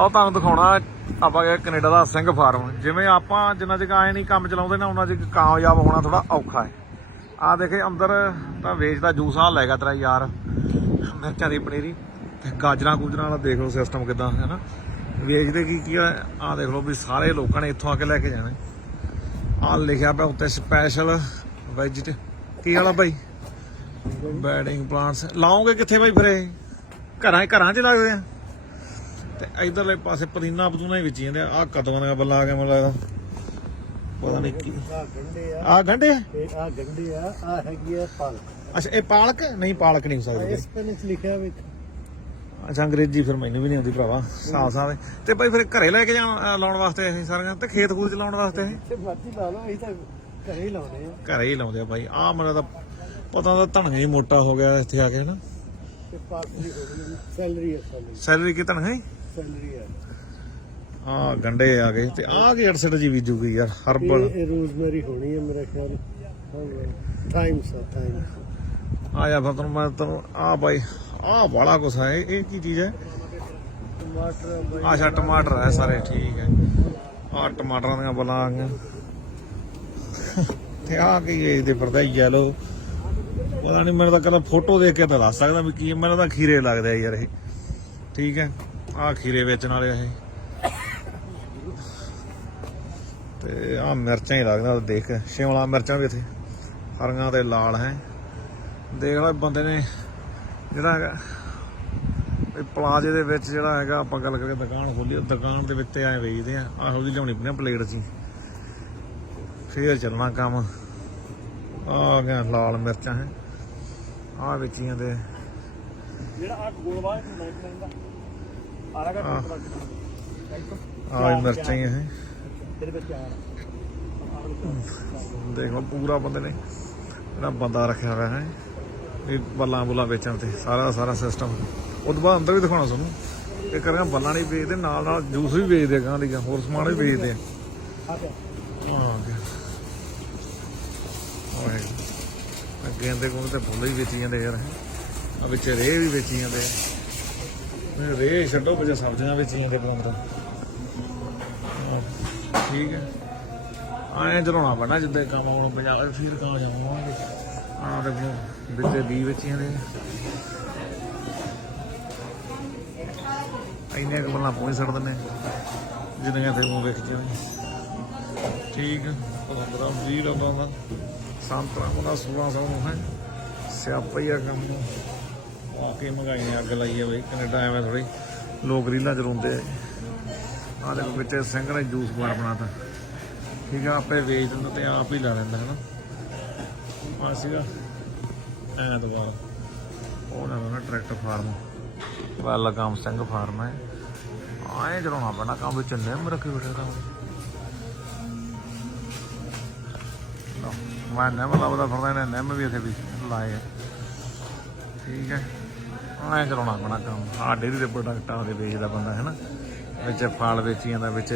ਆਹ ਤੁਹਾਨੂੰ ਦਿਖਾਉਣਾ, ਆਪਾਂ ਗਏ ਕੈਨੇਡਾ ਦਾ ਸਿੰਘ ਫਾਰਮ ਜਿਵੇਂ ਆਪਾਂ ਜਿੰਨਾ ਚਿਰ ਆਏ ਨਹੀਂ ਕੰਮ ਚਲਾਉਂਦੇ ਨਾ, ਉਹਨਾਂ ਚਿਰ ਕਾਮਯਾਬ ਹੋਣਾ ਥੋੜਾ ਔਖਾ ਹੈ। ਆ ਦੇਖੇ, ਅੰਦਰ ਤਾਂ ਵੇਚਦਾ ਜੂਸ ਆ ਲੈਗਾ ਤੇਰਾ ਯਾਰ, ਮਿਰਚਾਂ ਦੀ ਪਨੀਰੀ ਤੇ ਗਾਜਰਾਂ ਗੂਜਰਾਂ ਵਾਲਾ ਦੇਖ ਲਓ ਸਿਸਟਮ ਕਿਦਾਂ ਹੈ ਨਾ ਵੇਚਦੇ ਕੀ ਕੀ ਆ? ਆਹ ਦੇਖ ਲਓ ਵੀ ਸਾਰੇ ਲੋਕਾਂ ਨੇ ਇੱਥੋਂ ਆ ਕੇ ਲੈ ਕੇ ਜਾਣੇ। ਆ ਲਿਖਿਆ ਪਿਆ ਉੱਤੇ ਸਪੈਸ਼ਲ ਵੈਜੀਟ ਕੀ ਵਾਲਾ ਭਾਈ ਬੈਡਿੰਗ ਪਲਾਂਟਸ ਲਾਉਂਗੇ ਕਿੱਥੇ ਭਾਈ ਫਿਰ ਇਹ? ਘਰਾਂ ਘਰਾਂ 'ਚ ਲੱਗਦੇ ਆ? ਤੇ ਇਧਰਲੇ ਪਾਸੇ ਪਦੀਨਾ ਪਦੂਨਾ ਹੀ ਵਿੱਚ ਜਾਂਦੇ ਆ। ਕਦੋਂ ਦਾ ਬੱਲਾ ਆ ਗਿਆ ਮੈਨੂੰ ਲੱਗਦਾ। ਪਤਾ ਨਹੀਂ ਕੀ। ਆ ਗੰਡੇ ਆ। ਆ ਆ? ਇਹ ਆ ਗੰਡੇ ਆ ਆ ਹੈਗੀ ਆ ਪਾਲਕ। ਅੱਛਾ ਇਹ ਪਾਲਕ? ਨਹੀਂ ਪਾਲਕ ਨਹੀਂ ਹੋ ਸਕਦੀ ਇਸ ਪੈਨ ਵਿੱਚ ਲਿਖਿਆ ਵਿੱਚ ਅੱਛਾ ਅੰਗਰੇਜ਼ੀ ਫਿਰ ਮੈਨੂੰ ਵੀ ਨਹੀਂ ਆਉਂਦੀ ਭਰਾਵਾ ਸਾਫ਼ ਸਾਫ਼ ਤੇ ਭਾਈ ਫਿਰ ਘਰੇ ਲੈ ਕੇ ਜਾਣ ਅ, ਲਾਉਣ ਵਾਸਤੇ ਇਹ ਸਾਰੀਆਂ ਤੇ ਖੇਤ ਖੂਤ ਚ ਲਾਉਣ ਵਾਸਤੇ ਇਹ ਤੇ ਮਰਜ਼ੀ ਲਾ ਲਓ ਇਹ ਤਾਂ ਘਰੇ ਹੀ ਲਾਉਣੇ ਆ। ਘਰੇ ਹੀ ਲਾਉਂਦੇ ਆ ਭਾਈ। ਆ ਮੇਰਾ ਤਾਂ ਪਤਾ ਤਾਂ ਧਣਗਾ ਹੀ ਮੋਟਾ ਹੋ ਗਿਆ ਇੱਥੇ ਆ ਕੇ ਨਾ ਤੇ ਪਾਲਕ ਦੀ ਹੋ ਗਈ ਸੈਲਰੀ ਆ ਸੈਲਰੀ ਸੈਲਰੀ ਕੀ ਧਣਗਾ ਹੀ? ਸੈਲਰੀ ਆ ਆ ਗੰਡੇ ਆ ਗਏ ਤੇ ਆ ਕੀ ਅੜਸੜ ਜੀ ਬੀਜੂਗੀ ਯਾਰ ਹਰਬਲ। ਇਹ ਰੋਜ਼ਮੇਰੀ ਹੋਣੀ ਹੈ ਮੇਰਾ ਖਿਆਲ। ਟਾਈਮਸ ਆ ਟਾਈਮਸ ਆ ਜਾ ਫਿਰ ਤੈਨੂੰ ਮੈਂ ਤੈਨੂੰ ਆ ਭਾਈ ਆ ਬੜਾ ਕੁਛ ਹੈ ਇਹ ਕੀ ਚੀਜ਼ ਹੈ? ਟਮਾਟਰ ਬਾਈ। ਅੱਛਾ ਟਮਾਟਰ ਹੈ ਸਾਰੇ ਠੀਕ ਹੈ। ਆ ਟਮਾਟਰਾਂ ਦੀਆਂ ਬਲਾਂ ਆ ਗਈਆਂ। ਤੇ ਆ ਕੀ ਇਹ ਦੇ ਫਿਰਦਾ ਯੈਲੋ ਪਤਾ ਨਹੀਂ ਮੈਨੂੰ ਤਾਂ ਕਦਾ ਫੋਟੋ ਦੇਖ ਕੇ ਤਾਂ ਦੱਸ ਸਕਦਾ ਵੀ ਕੀ ਹੈ। ਮੈਨੂੰ ਤਾਂ ਖੀਰੇ ਲੱਗਦੇ ਆ ਯਾਰ ਇਹ। ਠੀਕ ਹੈ। ਆ ਖੀਰੇ ਵੇਚਣ ਵਾਲੇ ਆ ਇਹ। ਤੇ ਆ ਮਿਰਚਾਂ ਹੀ ਲੱਗਦਾ ਦੇਖ ਸ਼ਿਮਲਾ ਮਿਰਚਾਂ ਵੀ ਇੱਥੇ ਹਰੀਆਂ ਤੇ ਲਾਲ ਹੈ। ਦੇਖ ਲੈ ਬੰਦੇ ਨੇ ਜਿਹੜਾ ਹੈਗਾ ਇਹ ਪਲਾਜ਼ੇ ਦੇ ਵਿੱਚ ਜਿਹੜਾ ਹੈਗਾ ਆਪਾਂ ਗੱਲ ਕਰਕੇ ਦੁਕਾਨ ਖੋਲੀ ਆ, ਦੁਕਾਨ ਦੇ ਵਿੱਚ ਤੇ ਐ ਵੇਚਦੇ ਆ। ਆਹ ਉਹਦੀ ਲਿਆਉਣੀ ਪਈ ਨਾ ਪਲੇਟ ਸੀ ਫੇਰ ਚੱਲਣਾ ਕੰਮ। ਆ ਗਿਆ ਲਾਲ ਮਿਰਚਾਂ ਹੈ। ਆ ਵੇਚੀਆਂ ਦੇ ਜਿਹੜਾ ਆ ਗੋਲਵਾ ਹੈ ਮੈਂ ਕਹਿੰਦਾ ਆ। ਲਗਾ ਆ ਆ ਵੀ ਮਿਰਚਾਂ ਹੀ ਹੈ ਤੇਰੇ ਵਿੱਚ ਆ। ਦੇਖੋ ਪੂਰਾ ਬੰਦੇ ਨੇ ਜਿਹੜਾ ਬੰਦਾ ਰੱਖਿਆ ਹੋਇਆ ਹੈ। ਇਹ ਬੱਲਾਂ ਬੁੱਲਾਂ ਵੇਚਣ ਤੇ ਸਾਰਾ ਦਾ ਸਾਰਾ ਸਿਸਟਮ ਉਹ ਤੋਂ ਬਾਅਦ ਅੰਦਰ ਵੀ ਦਿਖਾਉਣਾ ਤੁਹਾਨੂੰ। ਇਹ ਕਰਾਂਗਾ ਬੱਲਾਂ ਨਹੀਂ ਵੇਚਦੇ ਨਾਲ ਨਾਲ ਜੂਸ ਵੀ ਵੇਚਦੇ ਆ ਗਾਂ ਦੀ ਗਾਂ, ਹੋਰ ਸਮਾਨ ਵੀ ਵੇਚਦੇ ਆ। ਅੱਗੇ ਦੇ ਕੋਲ ਤੇ ਫੁੱਲ ਹੀ ਵੇਚੀ ਜਾਂਦੇ ਯਾਰ। ਆ ਵਿੱਚ ਰੇਹ ਵੀ ਵੇਚੀ ਜਾਂਦੇ ਆ। ਰੇ ਛੱਡੋ ਵਿੱਚ ਸਬਜ਼ੀਆਂ ਵੇਚੀ ਜਾਂਦੇ ਕੋਲ ਤਾਂ। ਠੀਕ ਹੈ। ਆਏ ਚਲਾਉਣਾ ਪੈਣਾ ਜਿੱਦਾਂ ਕੰਮ ਆਉਣ ਪੰਜਾਬ ਫਿਰ ਕਹਾਂ ਜਾਵਾਂਗੇ। ਆਹ ਦੇਖੋ ਵਿੱਚ ਵੀ ਵੇਚੀ ਜਾਂਦੇ ਇੰਨੇ ਕੁ ਬੱਲਾਂ ਪਹੁੰਚ ਛੱਡ ਦਿੰਦੇ ਜਿੰਨੀਆਂ ਤੇ ਮੂੰਹ ਵੇਖ ਜਾਂਦੇ ਠੀਕ 15 20 ਰੁਪਏ ਦਾ ਸੰਤਰਾ ਦਾ 1600 ਨੂੰ ਹੈ। ਸਿਆਪਾ ਕੰਮ ਨੂੰ। ਕੇ ਮਹਿੰਗਾਈ ਨੇ ਅੱਗ ਲਾਈ ਹੈ ਬਈ, ਕੈਨੇਡਾ ਐਵੇਂ ਥੋੜੀ ਲੋਕ ਰੀਲਾਂ ਚ ਰੋਂਦੇ ਆ ਦੇਖੋ ਵਿੱਚ ਸਿੰਘ ਨੇ ਜੂਸ ਬਾਰ ਬਣਾਤਾ। ਠੀਕ ਆ, ਆਪੇ ਵੇਚ ਦਿੰਦਾ ਤੇ ਆਪ ਹੀ ਲਾ ਲੈਂਦਾ ਹੈ ਆ ਸੀਗਾ ਐ ਦਵਾ ਉਹ ਨਾ ਟਰੈਕਟਰ ਫਾਰਮ। ਵਾਲਾ ਕੰਮ ਸਿੰਘ ਫਾਰਮ ਹੈ। ਆਏ ਚਲਾਉਣਾ ਪੈਣਾ ਕੰਮ ਵਿੱਚ, ਨਿੰਮ ਰੱਖੀ ਬੈਠੇ ਤਾਂ ਮੈਂ ਨਿੰਮ ਲੱਭਦਾ ਫਿਰਦਾ, ਇਹਨੇ ਨਿੰਮ ਵੀ ਇੱਥੇ ਵੀ ਲਾਏ ਠੀਕ ਹੈ। ਐਂ ਚਲਾਉਣਾ ਪੈਣਾ ਕੰਮ। ਆ ਡੇਰੀ ਦੇ ਪ੍ਰੋਡਕਟ ਆ ਉਹਦੇ ਵੇਚਦਾ ਬੰਦਾ ਹੈ ਨਾ ਵਿੱਚ ਫਲ ਵੇਚੀਆਂ ਦਾ, ਵਿੱਚ